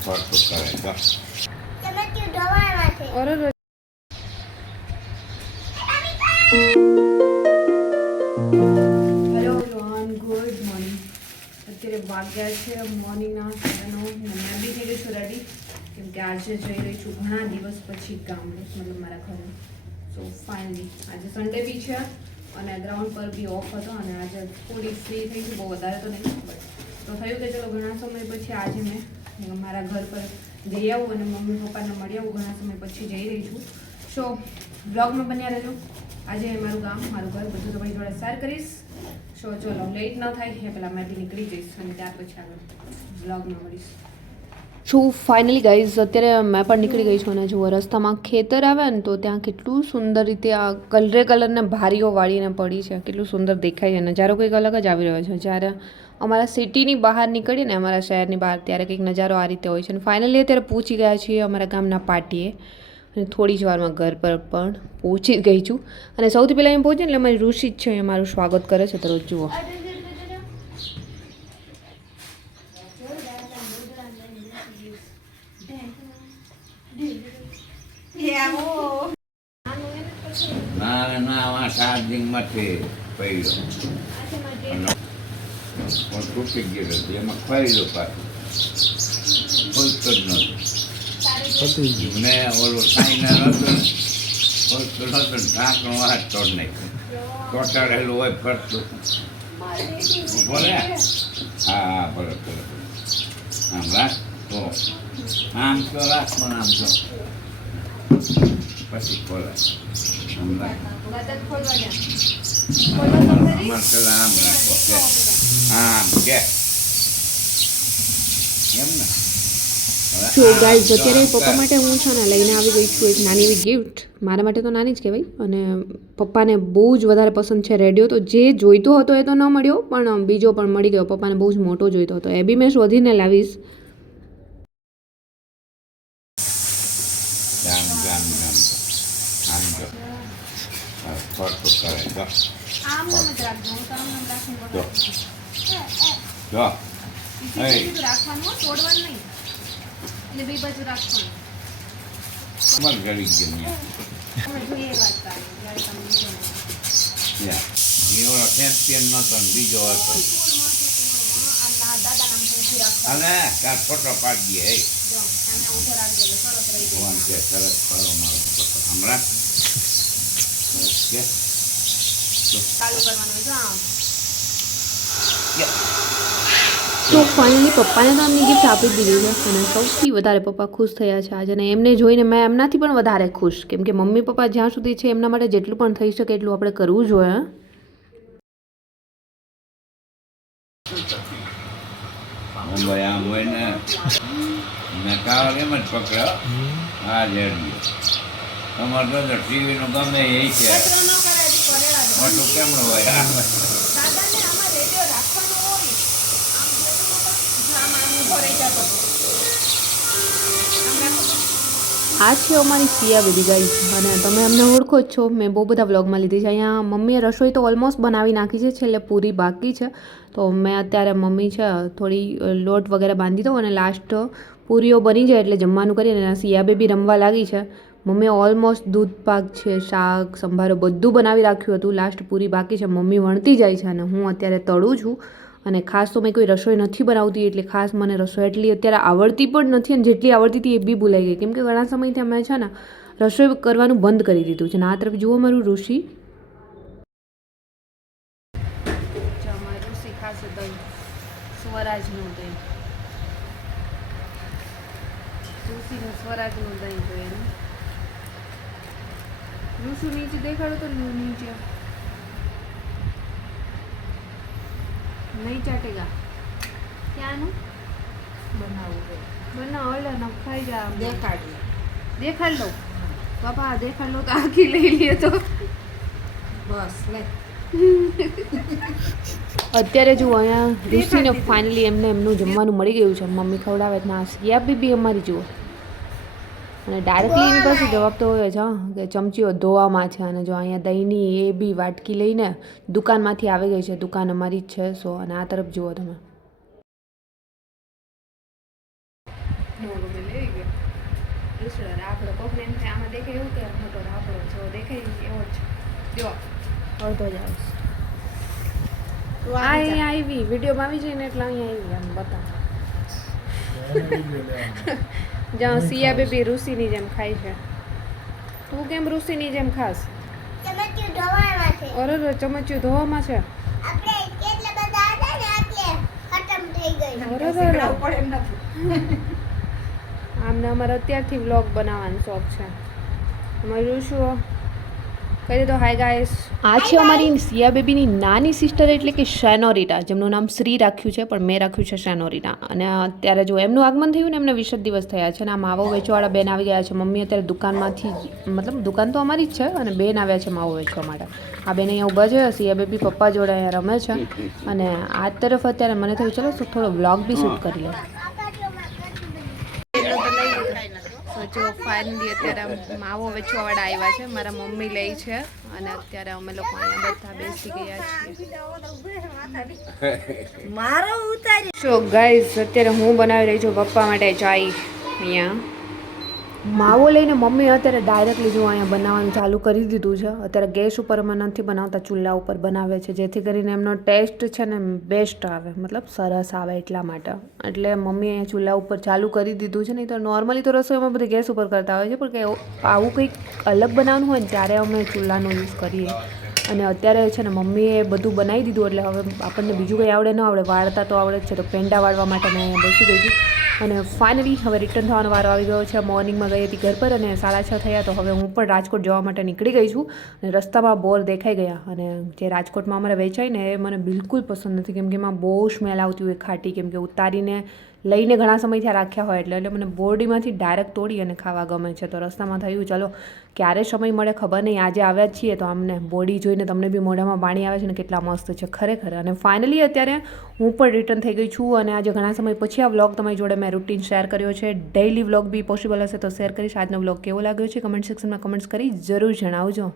ખોટું કરે તો તમે ક્યું ડવાળા છે અરે અત્યારે વાગ્યા છે મોર્નિંગના સાડા નવ મેં બી થઈ ગઈ છું રેડી કેમ કે આજે જઈ રહી છું ઘણા દિવસ પછી ગામ મતલબ મારા ઘરે. સો ફાઇનલી આજે સન્ડે બી છે અને ગ્રાઉન્ડ પર બી ઓફ હતો અને આજે થોડી ફ્રી થઈ છું બહુ વધારે તો નહીં બટ તો થયું કે ચલો ઘણા સમય પછી આજે મેં મારા ઘર પર જઈ આવું અને મમ્મી પપ્પાને મળી આવું. ઘણા સમય પછી જઈ રહી છું. સો બ્લોગમાં બન્યા રહેજો. આજે મારું ગામ, મારું ઘર બધું તમારી જોડે શેર કરીશ. સો ચલો લેટ ન થાય એ પહેલાં મેં નીકળી જઈશ અને ત્યાર પછી આગળ બ્લોગમાં મળીશ. શું ફાઇનલી ગાઈઝ અત્યારે મેં પણ નીકળી ગઈ છું અને જુઓ રસ્તામાં ખેતર આવે ને તો ત્યાં કેટલું સુંદર રીતે આ કલરે કલરને ભારીઓ વાળીને પડી છે. કેટલું સુંદર દેખાય છે. નજારો કંઈક અલગ જ આવી રહ્યો છે. જ્યારે અમારા સિટીની બહાર નીકળીએ ને અમારા શહેરની બહાર, ત્યારે કંઈક નજારો આ રીતે હોય છે. અને ફાઇનલી અત્યારે પહોંચી ગયા છીએ અમારા ગામના પાટીએ. અને થોડી જ વારમાં ઘર પર પણ પહોંચી ગઈ છું. અને સૌથી પહેલાં એમ પહોંચે એટલે અમારી ઋષિ જ છે, એ મારું સ્વાગત કરે છે. તો જુઓ. ના ના આમાં ચાર્જિંગમાંથી પડ્યો પણ તૂટી ગયેલો હતો એમાં ખવાયેલો પાછું. ખોલતો જ નહોતો મને ઓલો સાઈનર હતો ખોલતો નહોતો ઢાંકણું હાથ તોડ નાખ્યો. ચોટાડેલું હોય ફરતું. ભલે હા ભલે ભલે. આમ રાખ તો. આમ તો રાખ પણ આમ તો. પછી ખોલાય. આમ આમ આમ ગાઈઝ અત્યારે પપ્પા માટે હું છે ને લઈને આવી ગઈ છું એક નાની એવી ગિફ્ટ મારા માટે તો નાની જ કહેવાય. અને પપ્પાને બહુ જ વધારે પસંદ છે રેડિયો. તો જે જોઈતો હતો એ તો ન મળ્યો, પણ બીજો પણ મળી ગયો. પપ્પાને બહુ જ મોટો જોઈતો હતો. એ બી મેં શોધીને લાવીશ. ગામ ગામ ગામ આમ જો હા, ખોટું કરે જો જો જો Hey. કમર ગળી ગઈ અહીંયા એવડો ચેમ્પિયન નતો ને બીજો હતો અને તાર ફોટો પાડીએ હે ભગવાન કે તો ફાઇનલી પપ્પાને તો એમની ગિફ્ટ આપી જ દીધી છે અને સૌથી વધારે પપ્પા ખુશ થયા છે આજે. અને એમને જોઈને મેં એમનાથી પણ વધારે ખુશ. કેમ કે મમ્મી પપ્પા જ્યાં સુધી છે એમના માટે જેટલું પણ થઈ શકે એટલું આપણે કરવું જોઈએ મુંબઈ આમ હોય ને મેં કાળ એમ જ પકડ્યો આ રેડિયો તો ગમે એ છે. મોટું કેમનું હોય? આ છે અમારી સિયા બેબી ગાઈસ અને તમે અમને ઓળખો જ છો. મેં બહુ બધા વ્લોગમાં લીધી છે. અહીંયા મમ્મીએ રસોઈ તો ઓલમોસ્ટ બનાવી નાખી છે. છેલ્લે પૂરી બાકી છે. તો મેં અત્યારે મમ્મી છે થોડી લોટ વગેરે બાંધી દઉં અને લાસ્ટ પૂરીઓ બની જાય એટલે જમવાનું કરીને એના સિયા બેબી રમવા લાગી છે. મમ્મીએ ઓલમોસ્ટ દૂધ, પાક છે, શાક, સંભારો બધું બનાવી રાખ્યું હતું. લાસ્ટ પૂરી બાકી છે. મમ્મી વણતી જાય છે અને હું અત્યારે તળું છું અને ખાસ તો મેં કોઈ રસોઈ નથી બનાવતી એટલે ખાસ મને રસોઈ એટલી અત્યારે આવડતી પણ નથી અને જેટલી આવડતી હતી એ બી ભૂલાઈ ગઈ. કેમ કે ઘણા સમયથી અમે છે ને રસોઈ કરવાનું બંધ કરી દીધું છે. અને આ તરફ જુઓ મારું ઋષિ. સ્વરાજનું દહીં. ઋષિનું સ્વરાજનું દહીં જોઈએ ઋષુ નીચે દેખાડો તો નીચે નહીં ચાટેગા ક્યાંનું બનાવવું બનાવો એટલે નખાઈ જા. દેખાડી દેખાડ લો બાપા દેખાડ લો તો આખી લઈ લઈએ તો બસ લે અત્યારે જુઓ અહીંયા ઋષિને ફાઇનલી એમને એમનું જમવાનું મળી ગયું છે. મમ્મી ખવડાવે નાસ યા બીબી અમારી જુઓ. અને ડાયરેક્ટલી એની પાસે જવાબ તો હોય હા, કે ચમચીઓ ધોવામાં છે અને જો અહીંયા દહીંની એ બી વાટકી લઈને દુકાનમાંથી આવી ગઈ છે, દુકાન અમારી જ છે, સો, અને આ તરફ જુઓ તમે. આવશે અહીંયા આવી, વિડીયોમાં આવી જઈને એટલે અહીંયા આવી, આમ બતાવ. જ્યાં સિયા બેબી ઋષિની જેમ ખાય છે. તું કેમ ઋષિની જેમ ખાસ? અરે રે ચમચિયું ધોવામાં છે? આપણે કેટલા બધા હતા ને એટલે ખતમ થઈ ગઈ. અરે રે રે. આમને અમારે અત્યારથી વ્લોગ બનાવવાનો શોખ છે. અમારું શું કહી દીધો. હાય ગાઈસ આ છે અમારી સિયા બેબીની નાની સિસ્ટર એટલે કે શેનોરિટા જેમનું નામ શ્રી રાખ્યું છે પણ મેં રાખ્યું છે શેનોરિટા. અને અત્યારે જો એમનું આગમન થયું ને એમને વીસ દિવસ થયા છે અને આ માવો વેચવાવાળા બેન આવી ગયા છે. મમ્મી અત્યારે દુકાનમાંથી મતલબ દુકાન તો અમારી જ છે અને બેન આવ્યા છે માવો વેચવા માટે. આ બેન અહીંયા ઊભા છે સિયા બેબી પપ્પા જોડે અહીંયા રમે છે. અને આ તરફ અત્યારે મને થયું ચલો થોડો વ્લોગ બી શૂટ કરી લે જો ફાઇનલી અત્યારે માવો વેચવાવાળા આવ્યા છે મારા મમ્મી લઈ છે અને અત્યારે અમે લોકો અહીંયા બધા બેસી ગયા છીએ. મારો ઉતારી. સો ગાઈઝ અત્યારે હું બનાવી રહી છું પપ્પા માટે ચાય અહીંયા. માવો લઈને મમ્મી અત્યારે ડાયરેક્ટલી જો અહીંયા બનાવવાનું ચાલુ કરી દીધું છે. અત્યારે ગેસ ઉપર અમે નથી બનાવતા, ચૂલા ઉપર બનાવે છે. જેથી કરીને એમનો ટેસ્ટ છે ને બેસ્ટ આવે. મતલબ સરસ આવે એટલા માટે. એટલે મમ્મી અહીંયા ચૂલા ઉપર ચાલુ કરી દીધું છે. નહીં તો નોર્મલી તો રસોઈમાં બધી ગેસ ઉપર કરતા હોય છે, પણ કે આવું કંઈક અલગ બનાવવાનું હોય ને ત્યારે અમે ચૂલાનો યુઝ કરીએ. અને અત્યારે છે ને મમ્મીએ બધું બનાવી દીધું, એટલે હવે આપણને બીજું કંઈ આવડે ન આવડે. વાળતા તો આવડે છે. તો પેંડા વાળવા માટે મેં બેસી ગઈ અને ફાઇનલી હવે રિટર્ન થવાનો વારો આવી ગયો છે. મોર્નિંગમાં ગઈ હતી ઘર પર અને સાડા છ થયા તો હવે હું પણ રાજકોટ જવા માટે નીકળી ગઈ છું અને રસ્તામાં બોર દેખાઈ ગયા અને જે રાજકોટમાં અમારે વેચાય ને એ મને બિલકુલ પસંદ નથી. કેમ કે એમાં બહુ સ્મેલ આવતી હોય ખાટી, કેમ કે ઉતારીને લઈને ઘણા સમયથી રાખ્યા હોય એટલે એટલે મને બોરડીમાંથી ડાયરેક્ટ તોડી અને ખાવા ગમે છે. તો રસ્તામાં થયું, ચલો, ક્યારે સમય મળે ખબર નહીં, આજે આવ્યા છીએ તો આમને બોડી જોઈને તમને બી મોઢામાં પાણી આવે છે ને કેટલા મસ્ત છે ખરેખર. અને ફાઇનલી અત્યારે હું પણ રિટર્ન થઈ ગઈ છું અને આજે ઘણા સમય પછી આ વ્લોગ તમારી જોડે મેં રૂટીન શેર કર્યો છે. ડેઇલી વ્લોગ બી પોસિબલ હશે તો શેર કરીશ. આજનો વ્લોગ કેવો લાગ્યો છે? કમેન્ટ સેક્શનમાં કમેન્ટ્સ કરી જરૂર જણાવજો.